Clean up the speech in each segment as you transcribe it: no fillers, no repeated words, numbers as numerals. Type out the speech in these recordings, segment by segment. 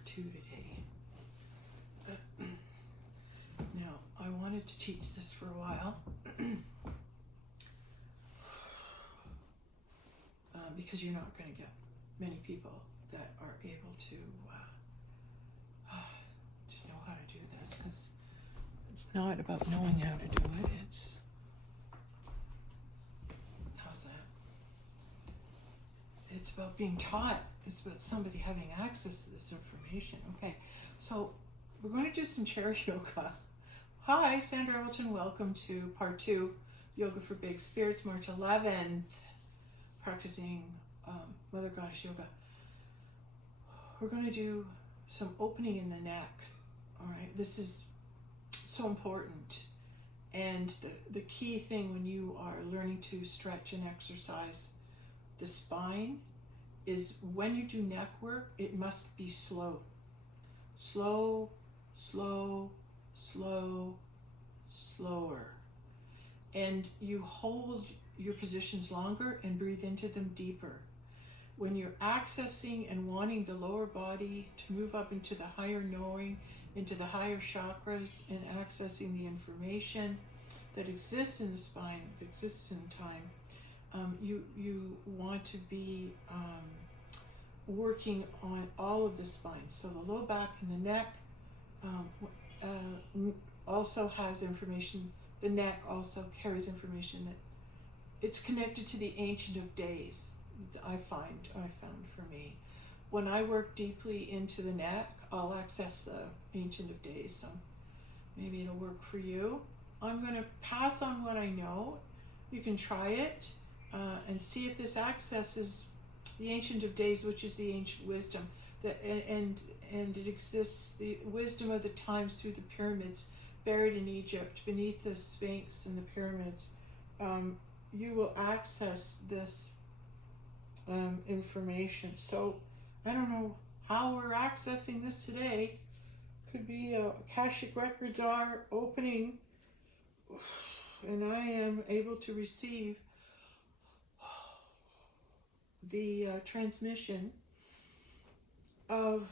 part 2 today. Now, I wanted to teach this for a while because you're not going to get many people that are able to know how to do this, because it's not about knowing how to do it, it's it's about being taught. It's about somebody having access to this information. Okay, so we're going to do some chair yoga. Hi, Sandra Hamilton. Welcome to part 2, Yoga for Big Spirits, March 11th, practicing Mother Goddess Yoga. We're going to do some opening in the neck. All right, this is so important. And the key thing when you are learning to stretch and exercise the spine is when you do neck work, it must be slow. Slow, slow, slow, slower. And you hold your positions longer and breathe into them deeper. When you're accessing and wanting the lower body to move up into the higher knowing, into the higher chakras, and accessing the information that exists in the spine, that exists in time, you want to be working on all of the spine. So the low back and the neck also has information. The neck also carries information that it's connected to the Ancient of Days. I found for me, when I work deeply into the neck, I'll access the Ancient of Days. So maybe it'll work for you. I'm going to pass on what I know. You can try it and see if this accesses the Ancient of Days, which is the ancient wisdom that and it exists, the wisdom of the times through the pyramids buried in Egypt beneath the Sphinx and the pyramids. You will access this information. So I don't know how we're accessing this today. Could be Akashic Records are opening and I am able to receive the transmission of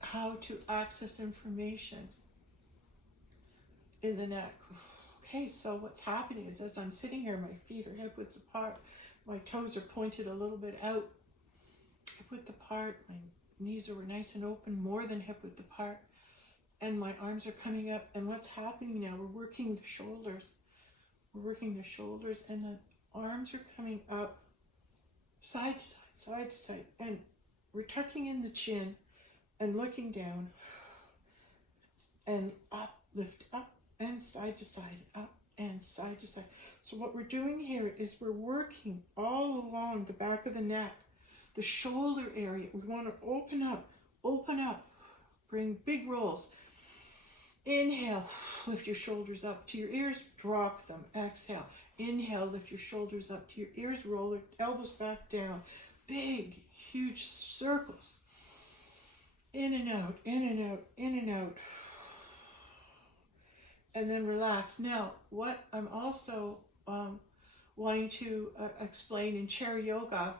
how to access information in the neck. Okay, so what's happening is as I'm sitting here, my feet are hip width apart, my toes are pointed a little bit out, hip width apart, my knees are nice and open, more than hip width apart, and my arms are coming up. And what's happening now, we're working the shoulders. We're working the shoulders, and the arms are coming up side to side, side to side, and we're tucking in the chin and looking down and up, lift up and side to side, up and side to side. So what we're doing here is we're working all along the back of the neck, the shoulder area. We want to open up, bring big rolls. Inhale, lift your shoulders up to your ears, drop them. Exhale, inhale, lift your shoulders up to your ears, roll your elbows back down. Big, huge circles. In and out, in and out, in and out. And then relax. Now, what I'm also wanting to explain in chair yoga,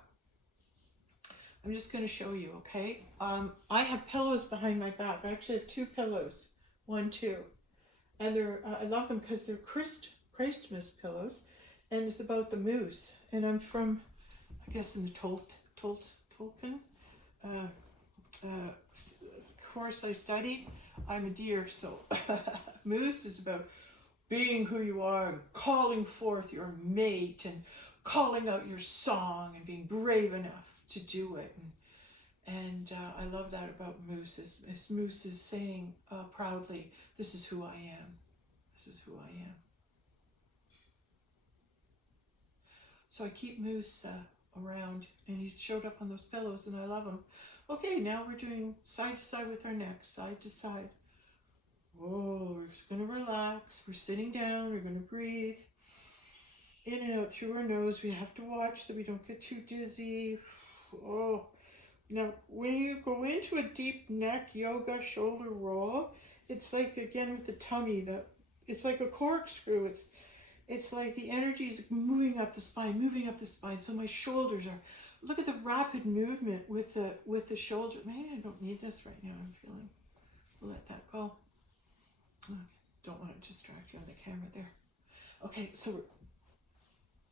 I'm just going to show you, okay? I have pillows behind my back. I actually have 2 pillows. 1, 2. And they're I love them because they're Christmas pillows. And it's about the moose. And I'm from, I guess, in the Tolkien course I studied. I'm a deer, so moose is about being who you are and calling forth your mate and calling out your song and being brave enough to do it. And I love that about moose. Moose is saying proudly, this is who I am. This is who I am. So I keep Moose around, and he showed up on those pillows, and I love him. Okay, now we're doing side to side with our neck, side to side. Whoa, we're just going to relax. We're sitting down. We're going to breathe in and out through our nose. We have to watch that we don't get too dizzy. Oh, now when you go into a deep neck yoga shoulder roll, it's like, again, with the tummy, it's like a corkscrew. It's like the energy is moving up the spine, moving up the spine. So my shoulders are, look at the rapid movement with the shoulder. Maybe I don't need this right now. I'm feeling, we'll let that go. Okay. Don't want to distract you on the camera there. Okay, so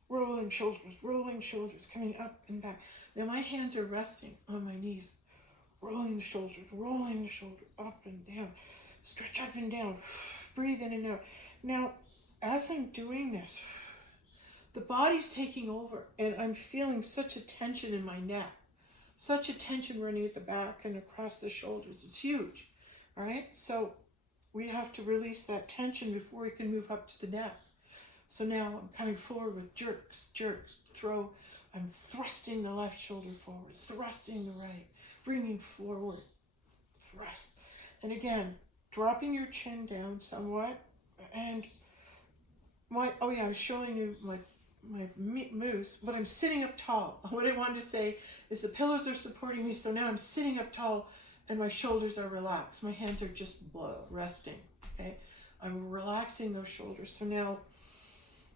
we're rolling shoulders, coming up and back. Now my hands are resting on my knees. Rolling the shoulder, up and down. Stretch up and down. Breathe in and out. Now, as I'm doing this, the body's taking over, and I'm feeling such a tension in my neck. Such a tension running at the back and across the shoulders. It's huge, all right? So we have to release that tension before we can move up to the neck. So now I'm coming forward with jerks, throw. I'm thrusting the left shoulder forward, thrusting the right, bringing forward, thrust. And again, dropping your chin down somewhat. And I was showing you my moves, but I'm sitting up tall. What I wanted to say is the pillows are supporting me, so now I'm sitting up tall and my shoulders are relaxed. My hands are just resting, okay? I'm relaxing those shoulders. So now,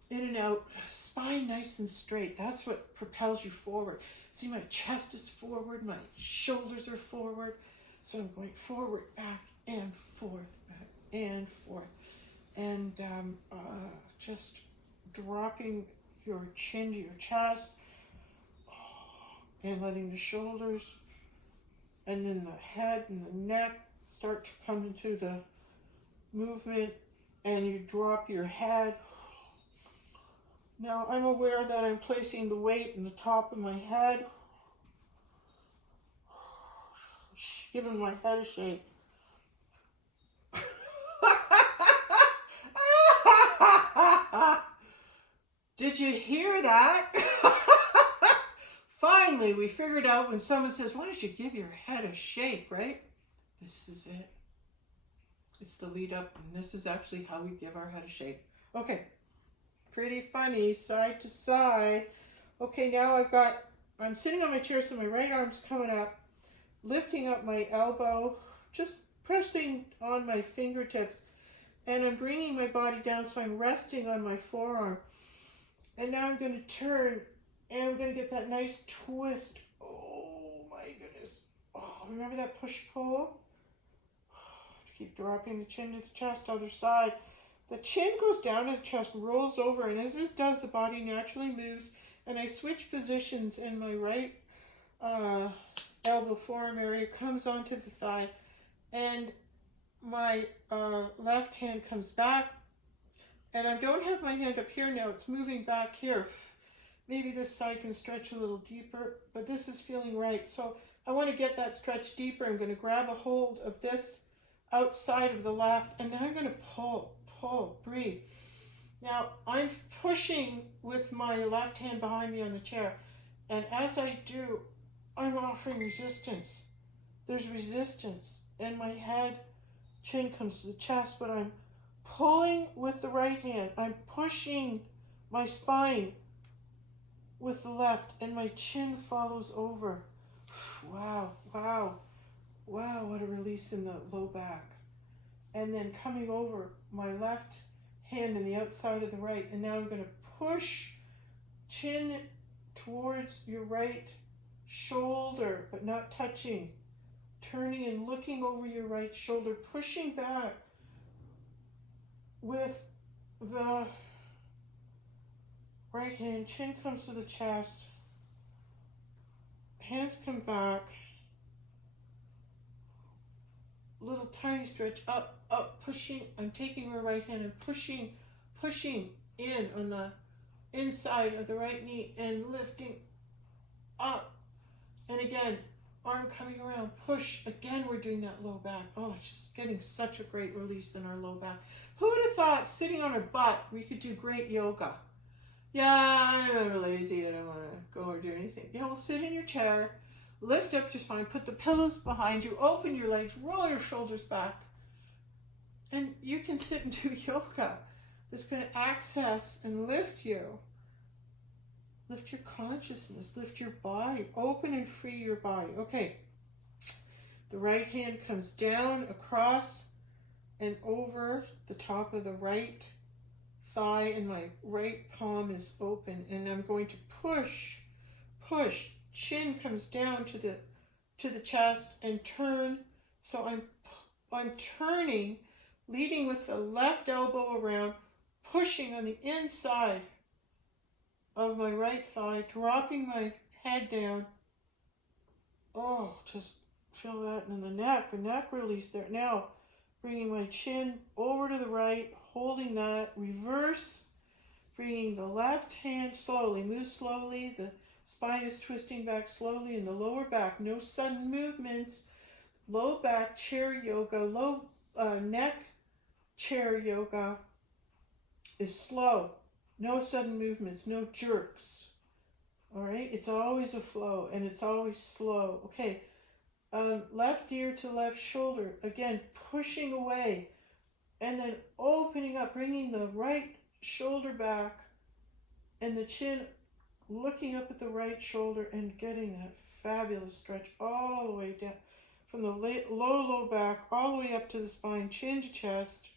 in and out, spine nice and straight. That's what propels you forward. See, my chest is forward, my shoulders are forward. So I'm going forward, back and forth, back and forth. And just dropping your chin to your chest and letting the shoulders and then the head and the neck start to come into the movement, and you drop your head. Now I'm aware that I'm placing the weight in the top of my head, giving my head a shake. Did you hear that? Finally, we figured out when someone says, why don't you give your head a shake, right? This is it. It's the lead up, and this is actually how we give our head a shake. Okay, pretty funny, side to side. Okay, now I'm sitting on my chair, so my right arm's coming up, lifting up my elbow, just pressing on my fingertips, and I'm bringing my body down, so I'm resting on my forearm. And now I'm going to turn, and I'm going to get that nice twist. Oh my goodness. Oh, remember that push-pull? Keep dropping the chin to the chest, other side. The chin goes down to the chest, rolls over, and as this does, the body naturally moves. And I switch positions, and my right elbow forearm area comes onto the thigh, and my left hand comes back. And I don't have my hand up here now, it's moving back here. Maybe this side can stretch a little deeper, but this is feeling right. So I want to get that stretch deeper. I'm going to grab a hold of this outside of the left, and now I'm going to pull, breathe. Now I'm pushing with my left hand behind me on the chair, and as I do, I'm offering resistance. There's resistance, and my head, chin comes to the chest, but I'm pulling with the right hand. I'm pushing my spine with the left, and my chin follows over. Wow, what a release in the low back. And then coming over my left hand on the outside of the right, and now I'm going to push chin towards your right shoulder, but not touching. Turning and looking over your right shoulder, pushing back with the right hand. Chin comes to the chest, hands come back, little tiny stretch, up, pushing. I'm taking my right hand and pushing in on the inside of the right knee and lifting up. And again, arm coming around, push. Again, we're doing that low back. Oh, it's just getting such a great release in our low back. Who would have thought sitting on our butt we could do great yoga? Yeah, I'm lazy. I don't want to go or do anything. Yeah, well, sit in your chair, lift up your spine, put the pillows behind you, open your legs, roll your shoulders back, and you can sit and do yoga. It's going to access and lift you. Lift your consciousness, lift your body, open and free your body. Okay, the right hand comes down, across, and over the top of the right thigh and my right palm is open, and I'm going to push, chin comes down to the chest and turn. So I'm turning, leading with the left elbow around, pushing on the inside of my right thigh, dropping my head down. Oh, just feel that in the neck release there. Now, bringing my chin over to the right, holding that, reverse, bringing the left hand slowly, move slowly, the spine is twisting back slowly in the lower back, no sudden movements, low back chair yoga, low neck chair yoga is slow, no sudden movements, no jerks. All right, it's always a flow and it's always slow. Okay, left ear to left shoulder, again pushing away and then opening up, bringing the right shoulder back and the chin looking up at the right shoulder and getting that fabulous stretch all the way down from the low back all the way up to the spine, chin to chest.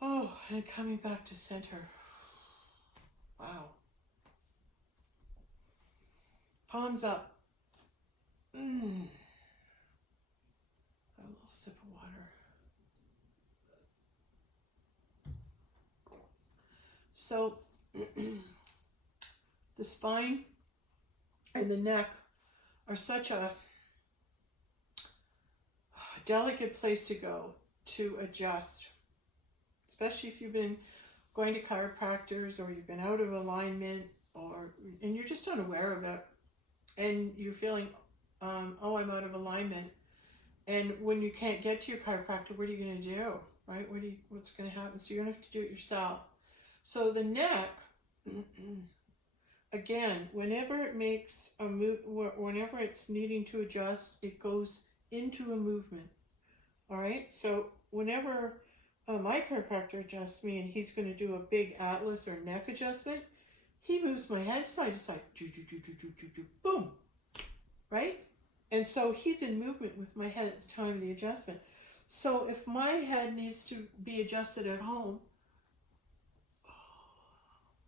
Oh, and coming back to center. Wow. Palms up. A little sip of water. So, the spine and the neck are such a delicate place to go to adjust. Especially if you've been going to chiropractors or you've been out of alignment and you're just unaware of it and you're feeling, oh, I'm out of alignment. And when you can't get to your chiropractor, what are you going to do, right? What's going to happen? So you're going to have to do it yourself. So the neck, again, whenever it makes a move, whenever it's needing to adjust, it goes into a movement. All right. So whenever my chiropractor adjusts me and he's going to do a big atlas or neck adjustment, he moves my head side to side, boom, right? And so he's in movement with my head at the time of the adjustment. So if my head needs to be adjusted at home,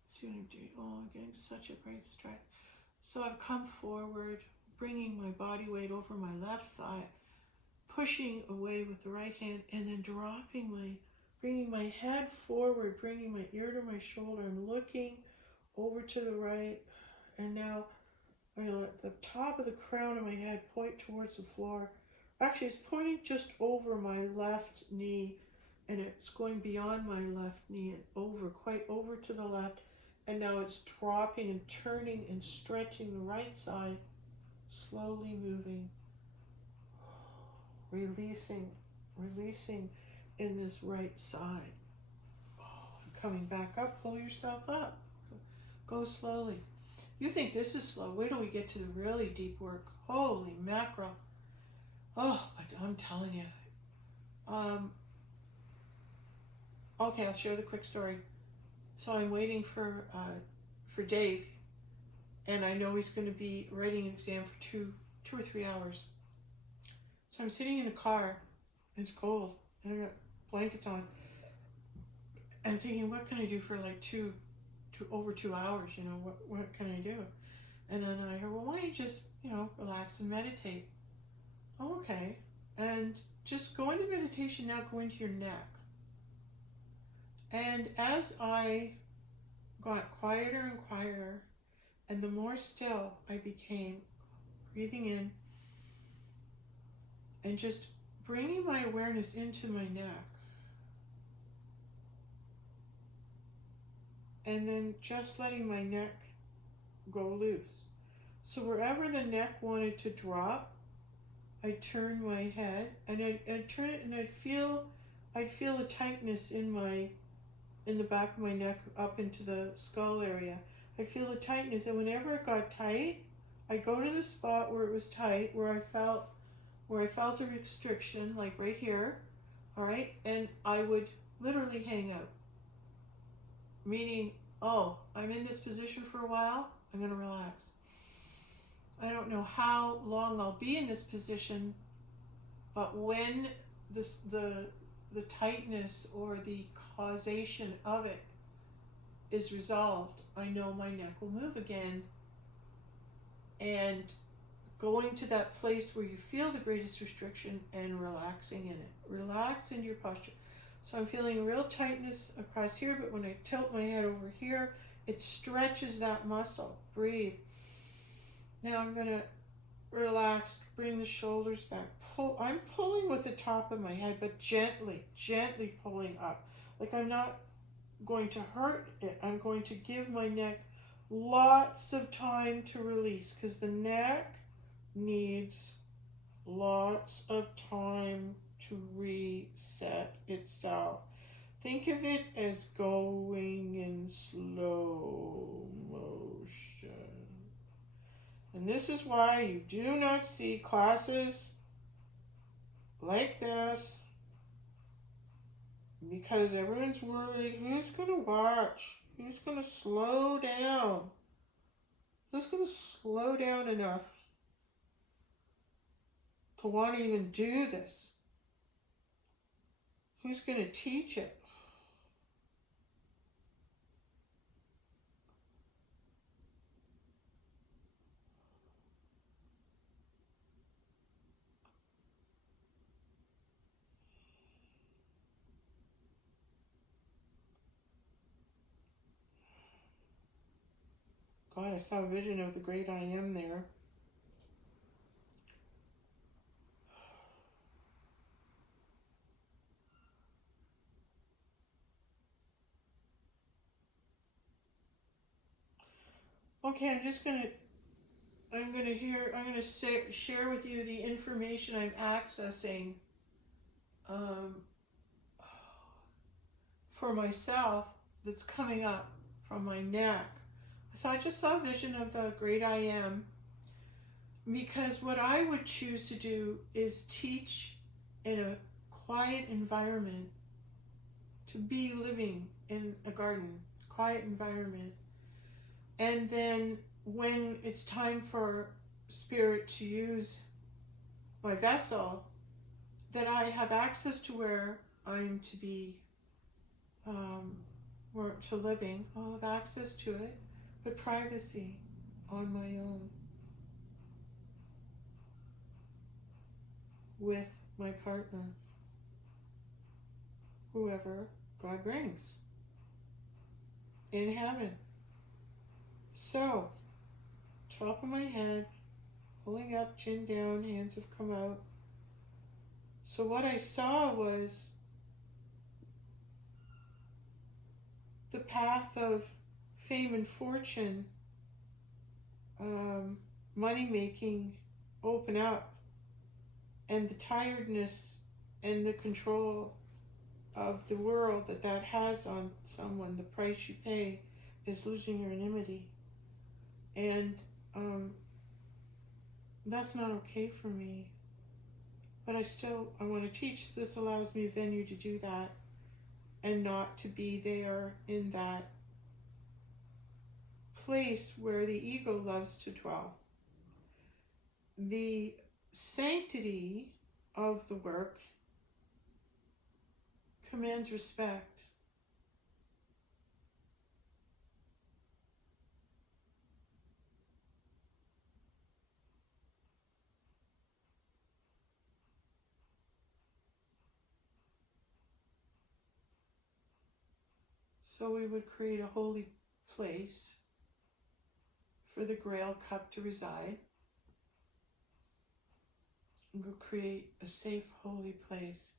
see what I'm doing? Oh, I'm getting such a great stretch. So I've come forward, bringing my body weight over my left thigh, pushing away with the right hand, and then bringing my head forward, bringing my ear to my shoulder. I'm looking over to the right, and now I let the top of the crown of my head point towards the floor. Actually, it's pointing just over my left knee, and it's going beyond my left knee and quite over to the left. And now it's dropping and turning and stretching the right side, slowly moving, releasing in this right side. Coming back up, pull yourself up. Go slowly. You think this is slow. Wait till we get to the really deep work. Holy mackerel. Oh, but I'm telling you. Okay, I'll share the quick story. So I'm waiting for Dave, and I know he's going to be writing an exam for two or 3 hours. So I'm sitting in the car, and it's cold, and I got blankets on, and I'm thinking, what can I do for like over 2 hours? You know, what can I do? And then I heard, well, why don't you just, relax and meditate? Oh, okay. And just go into meditation now, go into your neck. And as I got quieter and quieter, and the more still I became, breathing in, and just bringing my awareness into my neck, and then just letting my neck go loose. So wherever the neck wanted to drop, I'd turn my head, and I'd turn it, and I'd feel a tightness in the back of my neck up into the skull area. I'd feel a tightness, and whenever it got tight, I'd go to the spot where it was tight, where I felt a restriction, like right here, all right, and I would literally hang out. Meaning, oh, I'm in this position for a while, I'm going to relax. I don't know how long I'll be in this position, But when the tightness or the causation of it is resolved, I know my neck will move again. And going to that place where you feel the greatest restriction and relaxing in it. Relax in your posture. So I'm feeling a real tightness across here, but when I tilt my head over here, it stretches that muscle. Breathe. Now I'm going to relax, bring the shoulders back. I'm pulling with the top of my head, but gently pulling up. Like I'm not going to hurt it. I'm going to give my neck lots of time to release, because the neck needs lots of time to reset itself. Think of it as going in slow motion. And this is why you do not see classes like this, because everyone's worried, who's going to watch? Who's going to slow down? Who's going to slow down enough to want to even do this? Who's going to teach it? God, I saw a vision of the great I Am there. Okay, I'm gonna share with you the information I'm accessing for myself that's coming up from my neck. So I just saw a vision of the great I Am, because what I would choose to do is teach in a quiet environment, to be living in a garden, quiet environment. And then when it's time for Spirit to use my vessel, that I have access to where I'm to be, or to living. I'll have access to it, but privacy on my own with my partner, whoever God brings in heaven. So, top of my head, pulling up, chin down, hands have come out. So what I saw was the path of fame and fortune, money making open up, and the tiredness and the control of the world that has on someone. The price you pay is losing your anonymity. And that's not okay for me. But I want to teach. This allows me a venue to do that, and not to be there in that place where the ego loves to dwell. The sanctity of the work commands respect. So we would create a holy place for the Grail Cup to reside. We will create a safe, holy place,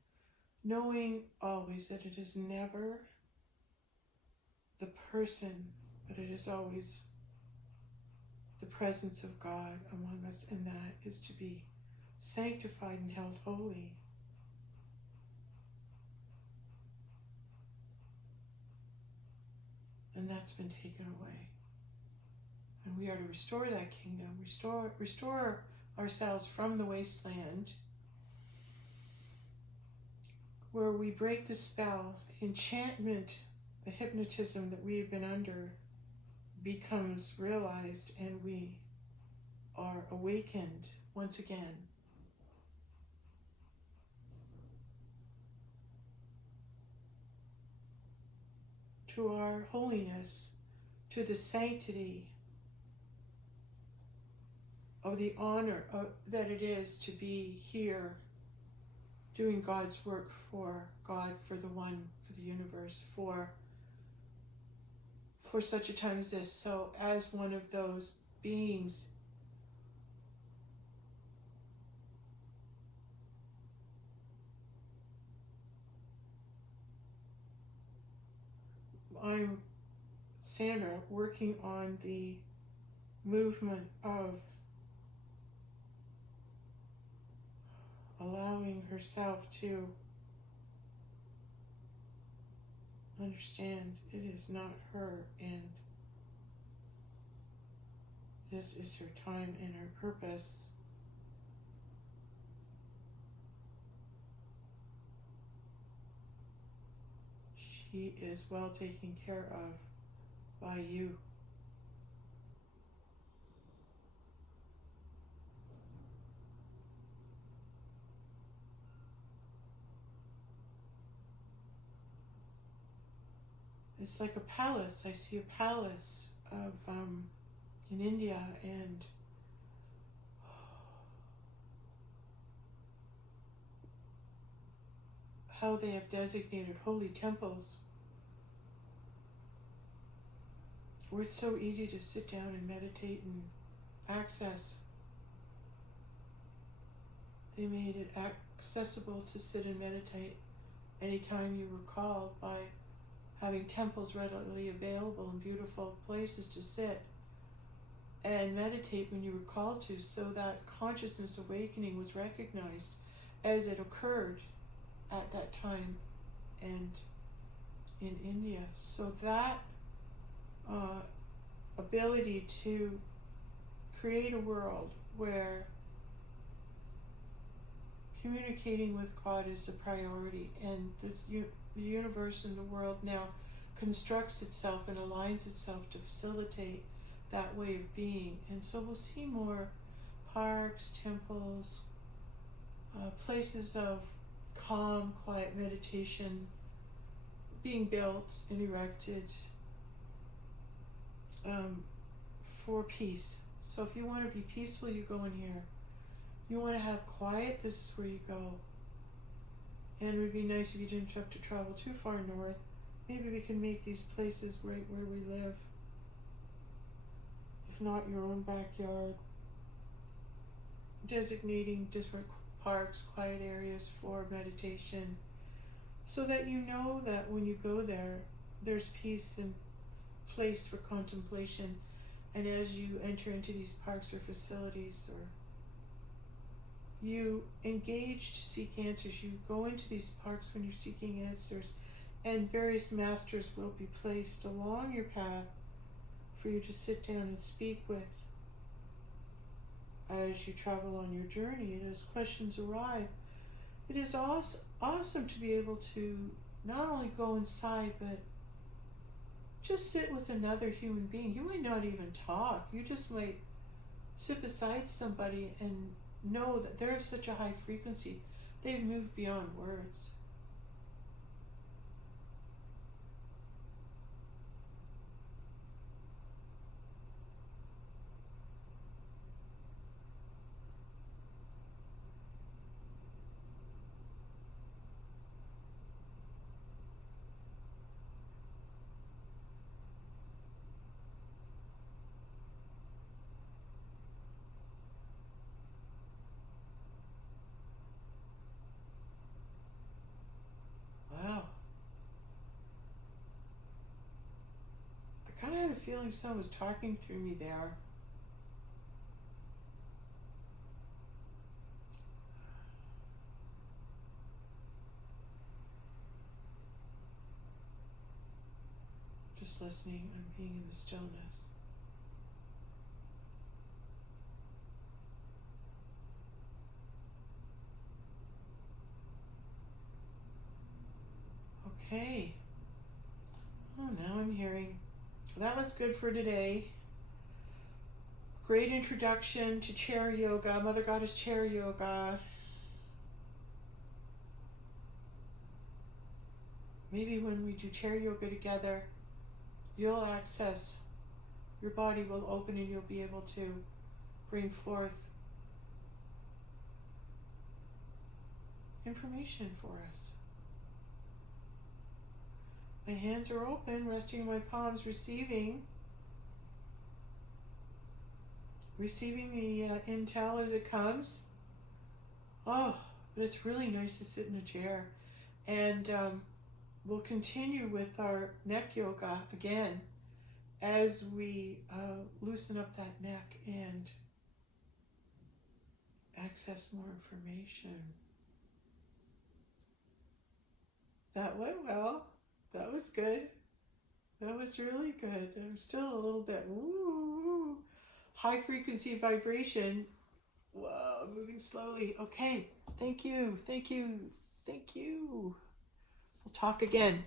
knowing always that it is never the person, but it is always the presence of God among us, and that is to be sanctified and held holy. And that's been taken away. And we are to restore that kingdom, restore ourselves from the wasteland, where we break the spell, the enchantment, the hypnotism that we have been under becomes realized, and we are awakened once again. to our holiness, to the sanctity of the honor that it is to be here doing God's work for God, for the one, for the universe, for such a time as this. So as one of those beings, I'm, Sandra, working on the movement of allowing herself to understand it is not her, and this is her time and her purpose. She is well taken care of by you. It's like a palace. I see a palace of in India, and how they have designated holy temples where it's so easy to sit down and meditate and access. They made it accessible to sit and meditate anytime you were called by having temples readily available and beautiful places to sit and meditate when you were called to, so that consciousness awakening was recognized as it occurred at that time and in India. So that ability to create a world where communicating with God is a priority, and the universe and the world now constructs itself and aligns itself to facilitate that way of being. And so we'll see more parks, temples, places of calm, quiet meditation being built and erected for peace. So if you want to be peaceful, you go in here. You want to have quiet, this is where you go. And it would be nice if you didn't have to travel too far north. Maybe we can make these places right where we live. If not, your own backyard. Designating different parks, quiet areas for meditation, so that you know that when you go there, there's peace and place for contemplation. And as you enter into these parks or facilities, or you engage to seek answers, you go into these parks when you're seeking answers, and various masters will be placed along your path for you to sit down and speak with as you travel on your journey. And as questions arrive, it is awesome to be able to not only go inside, but just sit with another human being. You might not even talk. You just might sit beside somebody and know that they're of such a high frequency. They've moved beyond words. Wow. I kind of had a feeling someone was talking through me there. Just listening and being in the stillness. Okay. Oh, now I'm hearing. That was good for today. Great introduction to chair yoga, Mother Goddess chair yoga. Maybe when we do chair yoga together, you'll access, your body will open and you'll be able to bring forth information for us. My hands are open, resting in my palms, receiving the intel as it comes. Oh, but it's really nice to sit in a chair. And we'll continue with our neck yoga again as we loosen up that neck and access more information. That went well. That was good. That was really good. I'm still a little bit woo, high frequency vibration. Whoa, moving slowly. Okay. Thank you. Thank you. Thank you. We'll talk again.